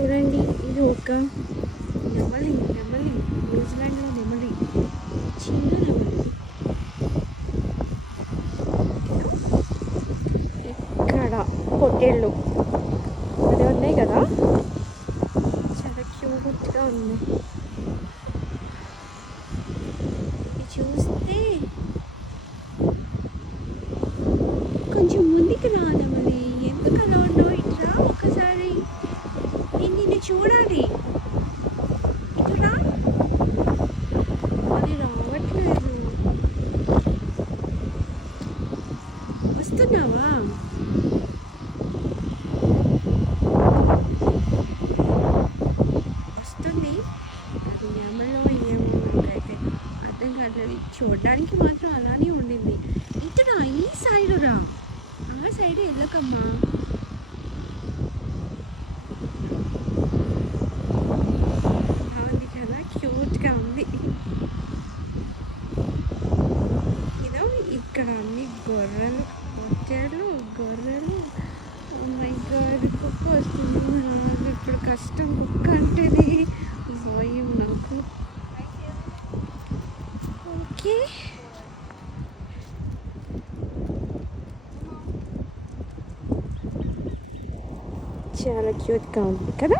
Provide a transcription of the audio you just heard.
చూడండి, ఇది ఒక నెమలి. న్యూజిలాండ్లో నెమలి, చిన్న నెమలి. ఇక్కడ పొట్టేళ్ళు అదే ఉన్నాయి కదా, చాలా క్యూట్గా ఉంది. ఇది చూస్తే కొంచెం ముందుకు రా నెమలి, ఎందుకు అలా ఉన్నావు? ఇట్రా ఒకసారి, నేను నిన్ను చూడాలి. ఇట్రా, అది రావట్లేదు. వస్తున్నావా? వస్తుంది. అది నెమలో ఏమో నాకైతే అర్థం కాలేదు. చూడడానికి మాత్రం అలానే ఉండింది. ఇట్రా, ఈ సైడ్ రా, ఆ సైడ్ వెళ్ళకమ్మా. బాగుంది కదా, క్యూట్గా ఉంది. ఇదో ఇక్కడ అన్ని గొర్రెలు, గొర్రెలు. ఓ మై గాడ్, కుక్క వస్తుంది. నాకు ఇప్పుడు కష్టం, కుక్క అంటేనే భయం నాకు. ఓకే, చాలా క్యూట్గా ఉంది కదా.